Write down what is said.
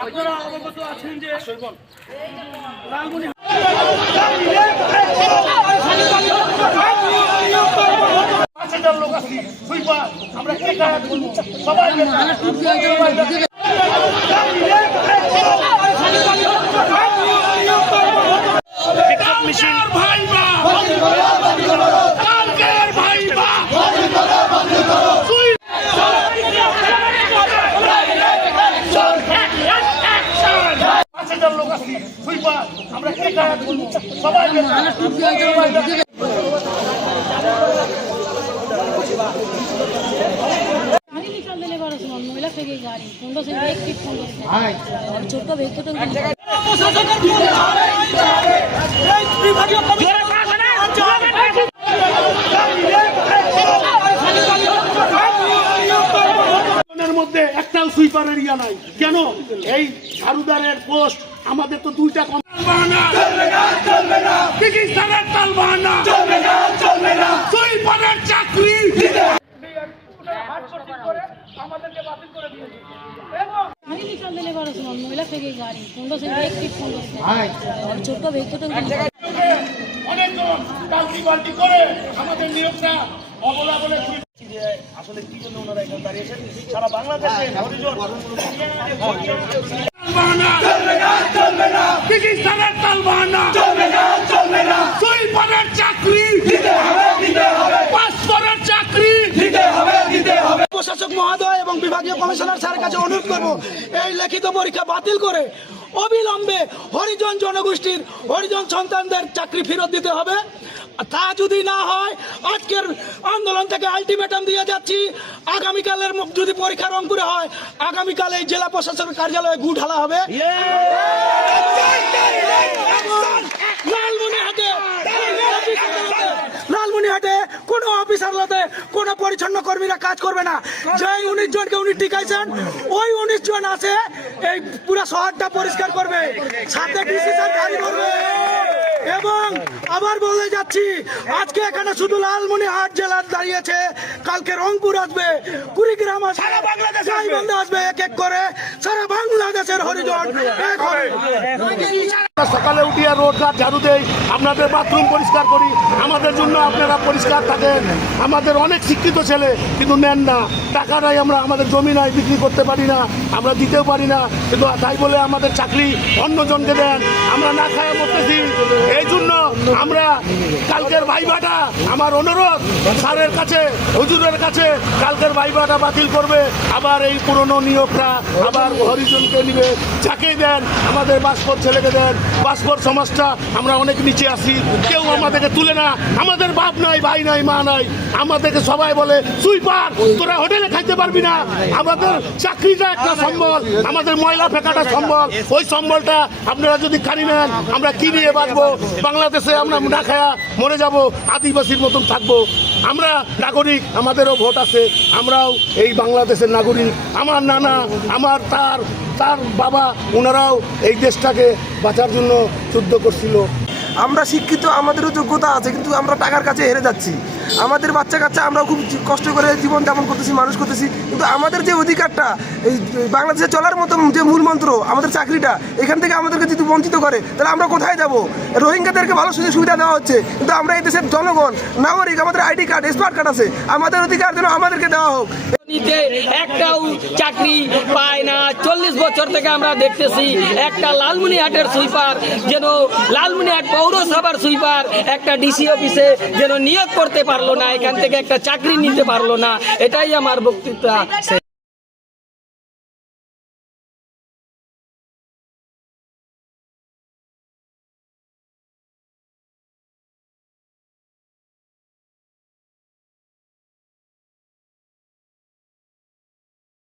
আপনারা অবগত আছেন যে লালমনি লোক আছি আমরা সবাই সুইপার আমরা কে কাজ সবাই মধ্যে একটাও সুইপারের ইয়া নাই কেন এই ঝাড়ুদারের পোস্ট আমাদের তো দুইটা কম চাকরি। সময় মহিলা থেকে গাড়ি পনেরো সে এক ফিট পনেরো আর ছোট ভেতরটা অনেকজন পাল্টি পাল্টি করে আমাদের নিয়োগটা অবলা বলে আসলে কি জন্য ওনারা এখানে দাঁড়িয়েছেন সারা বাংলাদেশে হরিজন তাল বাহানা সুইপারের চাকরি। পাসপোর্টের চাকরি। প্রশাসক মহোদয় এবং বিভাগীয় কমিশনার স্যারের কাছে অনুরোধ করব এই লিখিত পরীক্ষা বাতিল করে অবিলম্বে হরিজন জনগোষ্ঠীর হরিজন সন্তানদের চাকরি ফেরত দিতে হবে। আর তা যদি না হয় আজকের আন্দোলন থেকে আলটিমেটাম দিয়ে যাচ্ছি। আগামীকালের মুখ যদি পরীক্ষা রংপুরে হয় আগামীকাল এই জেলা প্রশাসনের কার্যালয়ে গু ঢালা হবে লালমনিহাটে লালমনিহাটে কোনো অফিসারলাতে কোনো পরিচ্ছন্ন কর্মীরা কাজ করবে না। যে উনিশ জনকে উনি টিকাইছেন ওই উনিশ জন আছে এই পুরো শহরটা পরিষ্কার করবে। সাথে ডিসি স্যার গাড়ি করবে। এবং আবার বলে যাচ্ছি আজকে এখানে শুধু লালমনিহাট জেলার দাঁড়িয়েছে কালকে রংপুর আসবে কুড়িগ্রাম আসবে আসবে এক এক করে। সারা হরিজন। এক হবে সকালে উঠিয়ে রোড ঘাট ঝাড়ু দেই আপনাদের বাথরুম পরিষ্কার করি। আমাদের জন্য আপনারা পরিষ্কার থাকেন। আমাদের অনেক শিক্ষিত ছেলে কিন্তু নেন না। টাকা নাই আমরা আমাদের জমি নাই বিক্রি করতে পারি না। আমরা দিতেও পারি না। কিন্তু তাই বলে আমাদের চাকরি অন্যজনকে দেন। আমরা না খায় মরতেছি। এই জন্য আমরা কালকের ভাইবাটা আমার অনুরোধ স্যারের কাছে হুজুরের কাছে কালকের ভাইবাটা বাতিল করবে। আবার এই পুরনো নিয়োগটা আবার হরিজনকে নিবে যাকেই দেন, আমাদের পাসপোর্ট ছেলেকে দেন। পাসপোর্ট সমাজটা আমরা অনেক নিচে আসি কেউ আমাদেরকে তুলে না। আমাদের বাপ নাই, ভাই নাই, মা নাই। আমাদেরকে সবাই বলে সুইপার তোরা হোটেলে খাইতে পারবি না। আমাদের চাকরিটা একটা সম্বল, আমাদের ময়লা ফেকাটা সম্বল। ওই সম্বলটা আপনারা যদি খানি নেন, আমরা কি নিয়ে বাঁচবো? বাংলাদেশে আমরা না খায়া মরে যাব, আদিবাসীর মতন থাকব। আমরা নাগরিক, আমাদেরও ভোট আছে, আমরাও এই বাংলাদেশের নাগরিক। আমার নানা, আমার তার তার বাবা, ওনারাও এই দেশটাকে বাঁচার জন্য যুদ্ধ করছিল। আমরা শিক্ষিত, আমাদেরও যোগ্যতা আছে, কিন্তু আমরা টাকার কাছে হেরে যাচ্ছি। আমাদের বাচ্চা কাচ্চা আমরা খুব কষ্ট করে জীবন যাপন করতেছি, মানুষ করতেছি। কিন্তু আমাদের যে অধিকারটা, এই বাংলাদেশে চলার মতো যে মূল মন্ত্র, আমাদের চাকরিটা, এখান থেকে আমাদেরকে যদি বঞ্চিত করে, তাহলে আমরা কোথায় যাব? রোহিঙ্গাদেরকে ভালো সুযোগ সুবিধা দেওয়া হচ্ছে, কিন্তু আমরা এই দেশের জনগণ, নাগরিক, আমাদের আইডি কার্ড, স্মার্ট কার্ড আছে, আমাদের অধিকার যেন আমাদেরকে দেওয়া হোক। নিতে একটাও চাকরি পায় না। চল্লিশ বছর থেকে আমরা দেখতেছি একটা লালমনিহাটের সুইপার যেন লালমনিহাট পৌরসভার সুইপার, একটা ডিসি অফিসে যেন নিয়োগ করতে পারল না, এখান থেকে একটা চাকরি নিতে পারল না। এটাই আমার বক্তৃতা।